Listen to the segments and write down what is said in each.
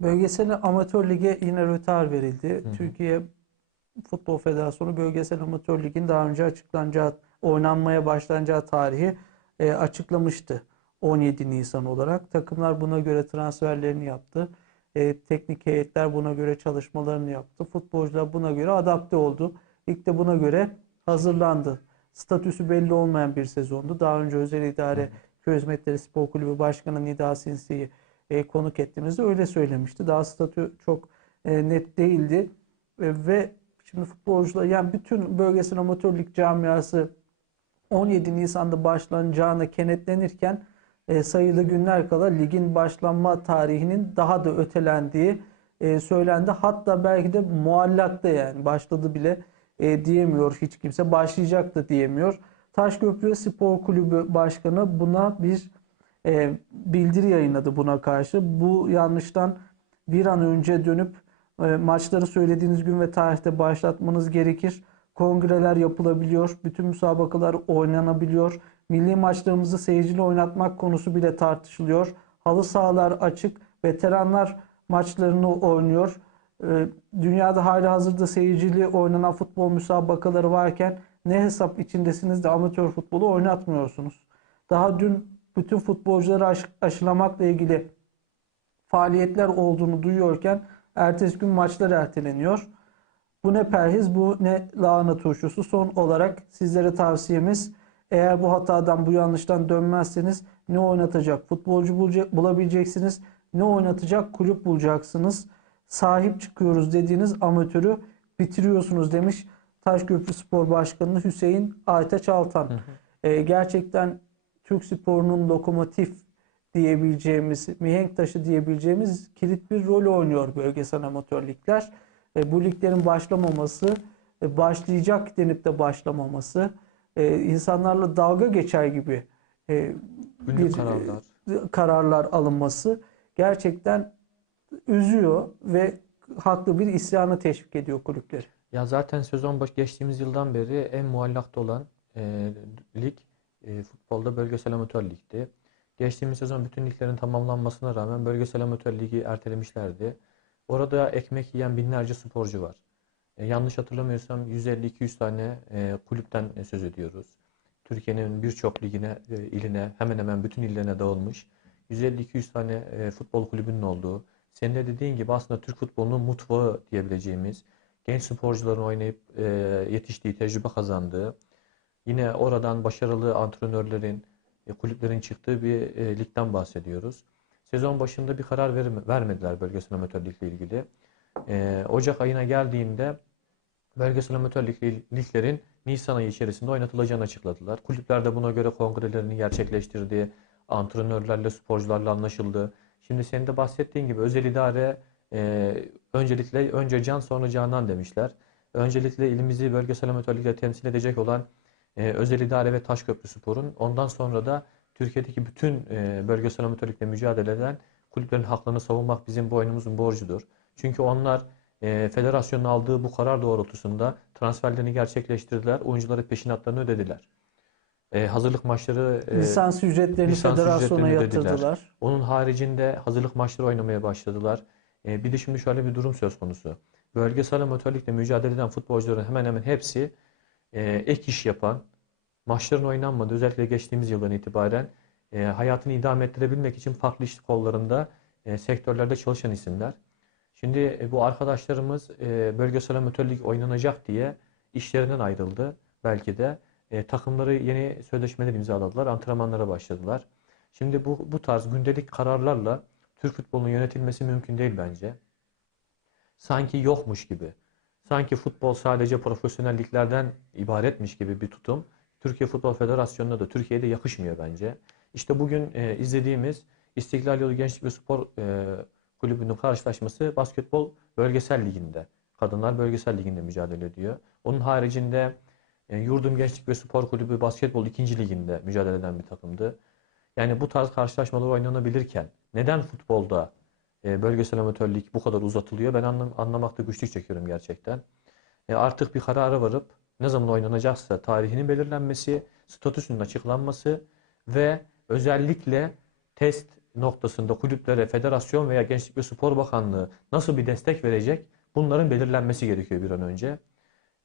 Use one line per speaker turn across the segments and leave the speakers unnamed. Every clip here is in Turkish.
Bölgesel amatör lige yine rötar verildi.
Hı hı.
Türkiye Futbol Federasyonu bölgesel amatör ligin daha önce açıklanacağı, oynanmaya başlanacağı tarihi e, açıklamıştı. 17 Nisan olarak. Takımlar buna göre transferlerini yaptı. E, teknik heyetler buna göre çalışmalarını yaptı. Futbolcular buna göre adapte oldu. Lig de buna göre hazırlandı. Statüsü belli olmayan bir sezondu. Daha önce özel idare Köy Hizmetleri Spor Kulübü Başkanı Nida Sinsi'yi e, konuk ettiğimizde öyle söylemişti. Daha statü çok e, net değildi. E, ve şimdi futbolcular yani bütün bölgesel amatör lig camiası 17 Nisan'da başlanacağına kenetlenirken e, sayılı günler kala ligin başlanma tarihinin daha da ötelendiği e, söylendi. Hatta belki de muallakta yani başladı bile e, diyemiyor hiç kimse. Başlayacak da diyemiyor. Taşköprü Spor Kulübü Başkanı buna bir e, bildiri yayınladı buna karşı. Bu yanlıştan bir an önce dönüp e, maçları söylediğiniz gün ve tarihte başlatmanız gerekir. Kongreler yapılabiliyor. Bütün müsabakalar oynanabiliyor. Milli maçlarımızı seyirciyle oynatmak konusu bile tartışılıyor. Halı sahalar açık. Veteranlar maçlarını oynuyor. E, Dünyada hali hazırda seyircili oynanan futbol müsabakaları varken ne hesap içindesiniz de amatör futbolu oynatmıyorsunuz. Daha dün bütün futbolcuları aş- aşılamakla ilgili faaliyetler olduğunu duyuyorken ertesi gün maçlar erteleniyor. Bu ne perhiz, bu ne lahana turşusu. Son olarak sizlere tavsiyemiz eğer bu hatadan, bu yanlıştan dönmezseniz ne oynatacak futbolcu bulabileceksiniz, ne oynatacak kulüp bulacaksınız. Sahip çıkıyoruz dediğiniz amatörü bitiriyorsunuz demiş Taşköprü Spor Başkanı Hüseyin Aytaç Altan. Ee, gerçekten Türk sporunun lokomotif diyebileceğimiz, mihenk taşı diyebileceğimiz kilit bir rol oynuyor bölgesel amatör ligler. E, bu liglerin başlamaması, e, başlayacak denip de başlamaması, e, insanlarla dalga geçer gibi e, bir
kararlar.
e, kararlar alınması gerçekten üzüyor ve haklı bir isyana teşvik ediyor kulüpleri.
Ya zaten sezon baş geçtiğimiz yıldan beri en muallakta olan e, lig e, futbolda bölgesel amatör ligdi. Geçtiğimiz sezon bütün liglerin tamamlanmasına rağmen bölgesel amatör ligi ertelemişlerdi. Orada ekmek yiyen binlerce sporcu var. E, yanlış hatırlamıyorsam 150-200 tane e, kulüpten e, söz ediyoruz. Türkiye'nin birçok ligine, e, iline, hemen hemen bütün illerine dağılmış. 150-200 tane e, futbol kulübünün olduğu, senin de dediğin gibi aslında Türk futbolunun mutfağı diyebileceğimiz, genç sporcuların oynayıp e, yetiştiği, tecrübe kazandığı, yine oradan başarılı antrenörlerin, e, kulüplerin çıktığı bir e, ligden bahsediyoruz. Sezon başında bir karar vermediler bölgesel amatör ilgili. E, Ocak ayına geldiğinde bölgesel amatör lig- liglerin Nisan ayı içerisinde oynatılacağını açıkladılar. Kulüpler de buna göre kongrelerini gerçekleştirdi. Antrenörlerle, sporcularla anlaşıldı. Şimdi senin de bahsettiğin gibi özel idare öncelikle önce can sonra canan demişler. Öncelikle ilimizi bölgesel amatör ligde temsil edecek olan e, özel idare ve Taşköprü Spor'un ondan sonra da Türkiye'deki bütün e, bölgesel amatör ligde mücadele eden kulüplerin haklarını savunmak bizim boynumuzun borcudur. Çünkü onlar e, federasyonun aldığı bu karar doğrultusunda transferlerini gerçekleştirdiler. Oyuncuları peşinatlarını ödediler. E, hazırlık maçları e,
Lisans ücretlerini
lisans
federasyona
ücretlerini ödediler.
yatırdılar.
onun haricinde hazırlık maçları oynamaya başladılar. E, bir de şimdi şöyle bir durum söz konusu. Bölgesel amatör ligde mücadele eden futbolcuların hemen hemen hepsi ek iş yapan, maçların oynanmadığı özellikle geçtiğimiz yıldan itibaren e, hayatını idame ettirebilmek için farklı iş kollarında, e, sektörlerde çalışan isimler. Şimdi e, bu arkadaşlarımız bölgesel amatör oynanacak diye işlerinden ayrıldı belki de. Takımları yeni sözleşmeler imzaladılar, antrenmanlara başladılar. Şimdi bu, bu tarz gündelik kararlarla Türk futbolunun yönetilmesi mümkün değil bence. Sanki yokmuş gibi. Sanki futbol sadece profesyonel liglerden ibaretmiş gibi bir tutum. Türkiye Futbol Federasyonu'na da Türkiye'de yakışmıyor bence. İşte bugün e, izlediğimiz İstiklal Yolu Gençlik ve Spor e, Kulübü'nün karşılaşması basketbol bölgesel liginde. Kadınlar bölgesel liginde mücadele ediyor. Onun haricinde e, Yurdum Gençlik ve Spor Kulübü basketbol ikinci liginde mücadele eden bir takımdı. Yani bu tarz karşılaşmalar oynanabilirken neden futbolda e, bölgesel amatör lig bu kadar uzatılıyor? Ben anlam anlamakta güçlük çekiyorum gerçekten. E, artık bir karara varıp ne zaman oynanacaksa tarihinin belirlenmesi, statüsünün açıklanması ve özellikle test noktasında kulüplere, federasyon veya Gençlik ve Spor Bakanlığı nasıl bir destek verecek? Bunların belirlenmesi gerekiyor bir an önce.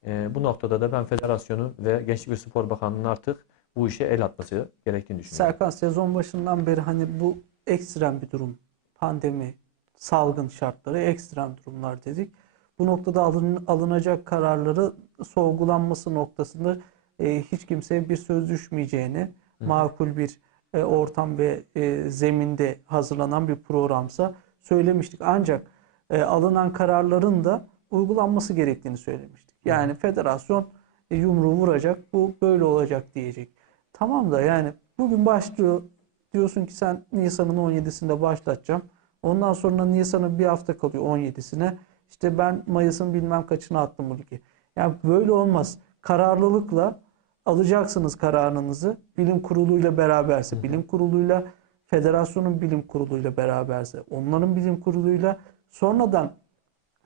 E, bu noktada da ben federasyonun ve Gençlik ve Spor Bakanlığı'nın artık bu işe el atması gerektiğini düşünüyorum.
Serkan sezon başından beri hani bu ekstrem bir durum. Pandemi, salgın şartları ekstrem durumlar dedik. Bu noktada alın- alınacak kararları sorgulanması noktasında e, hiç kimseye bir söz düşmeyeceğini, makul bir e, ortam ve e, zeminde hazırlanan bir programsa söylemiştik. Ancak e, alınan kararların da uygulanması gerektiğini söylemiştik. Yani federasyon e, yumruğu vuracak, bu böyle olacak diyecek. Tamam da yani bugün başlıyor diyorsun ki sen Nisan'ın 17'sinde başlatacağım. Ondan sonra Nisan'ın bir hafta kalıyor 17'sine. İşte ben Mayıs'ın bilmem kaçına attım bu ligi. Yani böyle olmaz. Kararlılıkla alacaksınız kararınızı. Bilim kuruluyla beraberse, bilim kuruluyla federasyonun bilim kuruluyla beraberse, onların bilim kuruluyla sonradan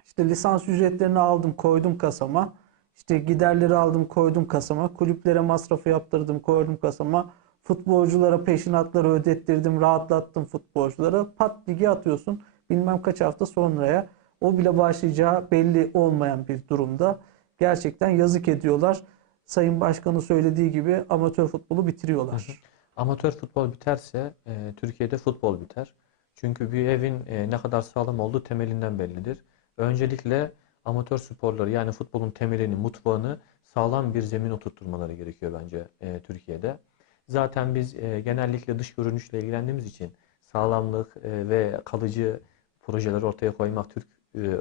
işte lisans ücretlerini aldım koydum kasama. İşte giderleri aldım koydum kasama. Kulüplere masrafı yaptırdım koydum kasama. Futbolculara peşinatları ödettirdim rahatlattım futbolculara. Pat ligi atıyorsun bilmem kaç hafta sonraya. O bile başlayacağı belli olmayan bir durumda. Gerçekten yazık ediyorlar. Sayın Başkan'ın söylediği gibi amatör futbolu bitiriyorlar.
Amatör futbol biterse e, Türkiye'de futbol biter. Çünkü bir evin e, ne kadar sağlam olduğu temelinden bellidir. Öncelikle amatör sporları yani futbolun temelini, mutfağını sağlam bir zemin oturtturmaları gerekiyor bence e, Türkiye'de. Zaten biz e, genellikle dış görünüşle ilgilendiğimiz için sağlamlık e, ve kalıcı projeler ortaya koymak Türk e,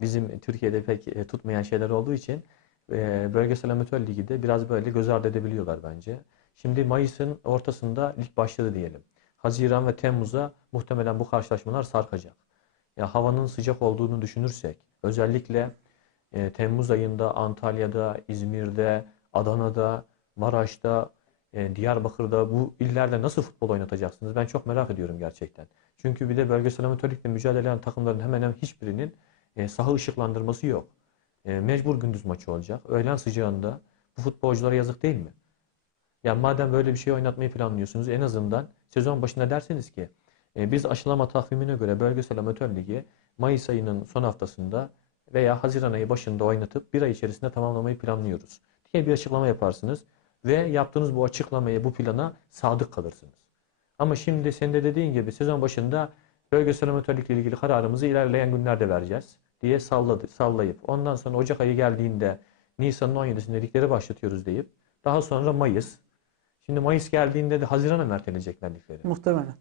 bizim Türkiye'de pek e, tutmayan şeyler olduğu için e, bölgesel amatör ligi de biraz böyle göz ardı edebiliyorlar bence. Şimdi Mayıs'ın ortasında lig başladı diyelim. Haziran ve Temmuz'a muhtemelen bu karşılaşmalar sarkacak. Ya havanın sıcak olduğunu düşünürsek, özellikle e, Temmuz ayında Antalya'da, İzmir'de, Adana'da, Maraş'ta, Diyarbakır'da bu illerde nasıl futbol oynatacaksınız? Ben çok merak ediyorum gerçekten. Çünkü bir de bölgesel amatörlükle mücadele eden takımların hemen hemen hiçbirinin saha ışıklandırması yok. Mecbur gündüz maçı olacak. Öğlen sıcağında bu futbolculara yazık değil mi? Ya madem böyle bir şey oynatmayı planlıyorsunuz en azından sezon başında derseniz ki biz aşılama takvimine göre bölgesel amatör ligi Mayıs ayının son haftasında veya Haziran ayı başında oynatıp bir ay içerisinde tamamlamayı planlıyoruz diye bir açıklama yaparsınız ve yaptığınız bu açıklamaya, bu plana sadık kalırsınız. Ama şimdi senin de dediğin gibi sezon başında bölgesel amatörlükle ilgili kararımızı ilerleyen günlerde vereceğiz diye salladı, sallayıp ondan sonra Ocak ayı geldiğinde Nisan'ın 17'sinde ligleri başlatıyoruz deyip daha sonra Mayıs. Şimdi Mayıs geldiğinde de Haziran'a mı erteleyecekler ligleri?
Muhtemelen.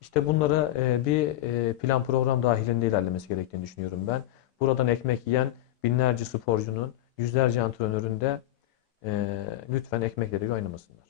İşte bunlara e, bir e, plan program dahilinde ilerlemesi gerektiğini düşünüyorum ben. Buradan ekmek yiyen binlerce sporcunun, yüzlerce antrenörün de lütfen ekmekleriyle oynamasınlar.